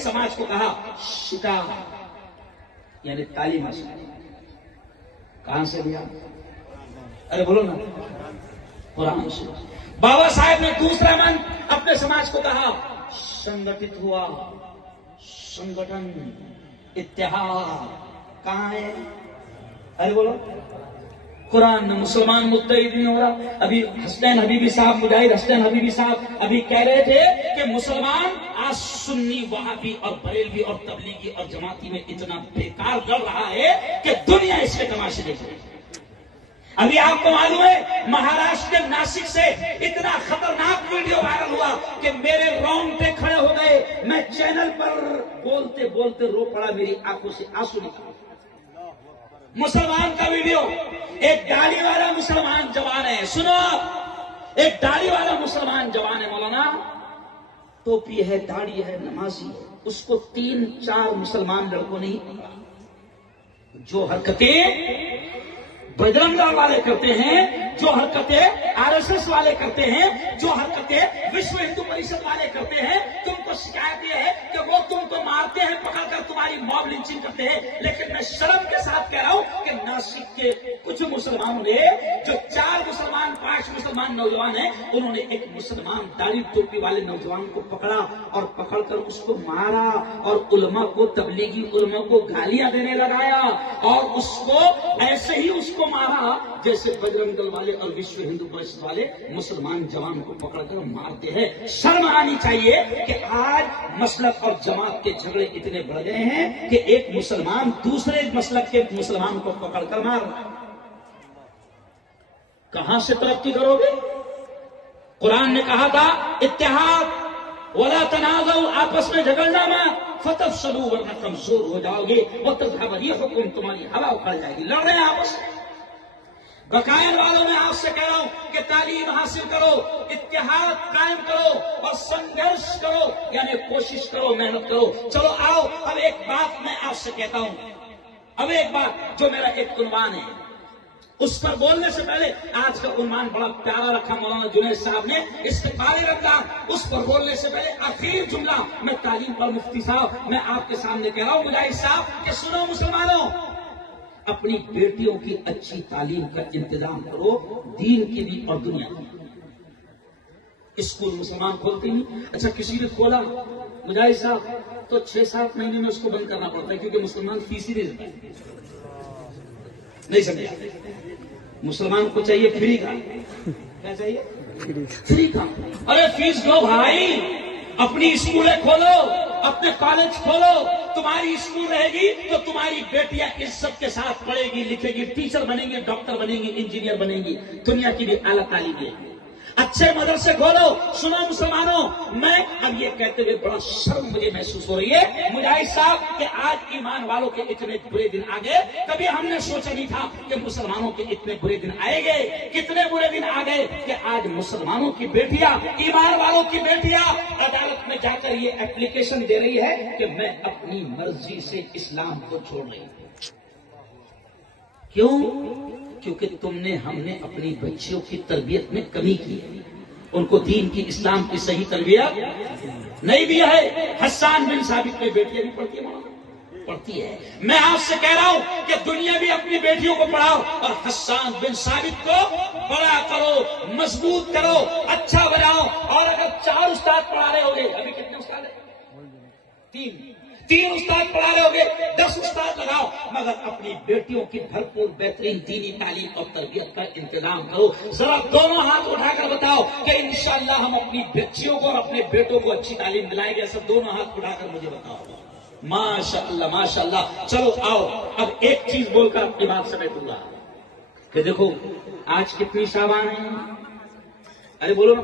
समाज को कहा शिक्षा यानी तालीम हासिल। कहां से लिया? अरे बोलो ना, कुरान से। बाबा साहेब ने दूसरा मंत्र अपने समाज को कहा संगठित हुआ, संगठन, इत्तेहाद। कहां है? अरे बोलो, कुरान में। मुसलमान मुत्तहिद नहीं हो रहा। अभी हसनैन हबीबी साहब, मुजाहिद हसनैन हबीबी साहब अभी कह रहे थे कि मुसलमान आज सुन्नी, वहाबी और बरेलवी और तबलीगी और जमाती में इतना बेकार लड़ रहा है कि दुनिया इसके तमाशे देख रही है। अभी आपको मालूम है महाराष्ट्र के नासिक से इतना खतरनाक वीडियो वायरल हुआ कि मेरे रोंगटे खड़े हो गए। मैं चैनल पर बोलते बोलते रो पड़ा, मेरी आंखों से आंसू निकल। मुसलमान का वीडियो, एक दाढ़ी वाला मुसलमान जवान है, सुनो, एक दाढ़ी वाला मुसलमान जवान है, मौलाना, टोपी है, दाढ़ी है, नमाजी है, उसको 3-4 मुसलमान लड़कों ने जो हरकतें बजरंग दल वाले करते हैं, जो हरकतें आरएसएस वाले करते हैं, जो हरकतें विश्व हिंदू परिषद वाले करते हैं, तुमको शिकायत यह है कि वो तुमको मारते हैं, पकड़कर तुम्हारी मॉब लिंचिंग करते हैं। लेकिन मैं शर्म के साथ कह रहा हूं कि नासिक के कुछ मुसलमानों ने, जो 4 मुसलमान 5 मुसलमान नौजवान हैं, उन्होंने एक मुसलमान दाढ़ी टोपी वाले नौजवान को पकड़ा और पकड़कर उसको मारा और उलमा को, तबलीगी उलमा को गालियां देने लगाया और उसको ऐसे ही उसको मारा जैसे बजरंग दल वाले और विश्व हिंदू परिषद वाले मुसलमान जवान को पकड़कर मारते हैं। शर्म आनी चाहिए कि आज मसलक और जमात के झगड़े इतने बढ़ गए हैं कि एक मुसलमान दूसरे मसलक के मुसलमान को पकड़कर मार रहा है। कहां से तरक्की करोगे? कुरान ने कहा था इत्तेहाद वला तनाज़उ, आपस में झगड़ना मत, फतफशलू, वरना कमजोर हो जाओगे, वो तज़हब रिहुकुम, तुम्हारी हवा उखड़ जाएगी। लड़ रहे हैं आपस में। बकायन वालों में आपसे कह रहा हूं कि तालीम हासिल करो, इत्तेहाद कायम करो और संघर्ष करो, यानी कोशिश करो, मेहनत करो। चलो आओ, अब एक बात मैं आपसे कहता हूं, अब एक बात जो मेरा एक उन्वान है, उस पर बोलने से पहले आज का उन्वान बड़ा प्यारा रखा मौलाना जुनैद साहब ने, इस्तिक़बाल रमज़ान। उस पर बोलने से पहले आखिर जुमला मैं तालीम पर मुफ्ती साहब, मैं आपके सामने कह रहा हूं मुजाहिद साहब कि सुनो मुसलमानों, अपनी बेटियों की अच्छी तालीम का इंतजाम करो, दीन की भी और दुनिया की। स्कूल मुसलमान खोलते नहीं। अच्छा, किसी ने खोला मुजाहिद साहब तो 6-7 महीने में उसको बंद करना पड़ता है, क्योंकि मुसलमान फीस ही नहीं देता। नहीं समझा? मुसलमान को चाहिए फ्री का। क्या चाहिए? फ्री का। अरे फीस दो भाई, अपनी स्कूलें खोलो, अपने कॉलेज खोलो। तुम्हारी स्कूल रहेगी तो तुम्हारी बेटियां इज्जत के साथ पढ़ेगी, लिखेगी, टीचर बनेंगी, डॉक्टर बनेंगी, इंजीनियर बनेंगी, दुनिया की भी आला तालीम देगी। अच्छे मदरसे खोलो। सुनो मुसलमानों, मैं अब ये कहते हुए बड़ा शर्म मुझे महसूस हो रही है मुजाहिद साहब कि आज ईमान वालों के इतने बुरे दिन आ गए। कभी हमने सोचा नहीं था कि मुसलमानों के इतने बुरे दिन आएंगे। कितने बुरे दिन आ गए कि आज मुसलमानों की बेटियां, ईमान वालों की बेटियां अदालत में जाकर ये एप्लीकेशन दे रही है कि मैं अपनी मर्जी से इस्लाम को छोड़ रही हूं। क्यों? क्योंकि हमने अपनी बच्चियों की तरबियत में कमी की है, उनको दीन की, इस्लाम की सही तरबियत नहीं दिया है। हस्सान बिन साबित में बेटियां भी पढ़ती है, पढ़ती है। मैं आपसे कह रहा हूं कि दुनिया भी अपनी बेटियों को पढ़ाओ और हस्सान बिन साबित को बड़ा करो, मजबूत करो, अच्छा बनाओ। और अगर 4 उस्ताद पढ़ा रहे होंगे, अभी कितने उस्ताद है? 3 उस्ताद पढ़ा रहे होगे, 10 उस्ताद लगाओ, मगर अपनी बेटियों की भरपूर बेहतरीन दीनी तालीम और तरबियत का इंतजाम करो। जरा दोनों हाथ उठाकर बताओ कि इंशाअल्लाह हम अपनी बच्चियों को और अपने बेटों को अच्छी तालीम दिलाएंगे। सब दोनों हाथ उठाकर मुझे बताओ। माशाअल्लाह माशाअल्लाह। चलो आओ, अब एक चीज बोलकर अपनी बात समेट दूंगा कि देखो आज कितनी शाबान है। अरे बोलो ना।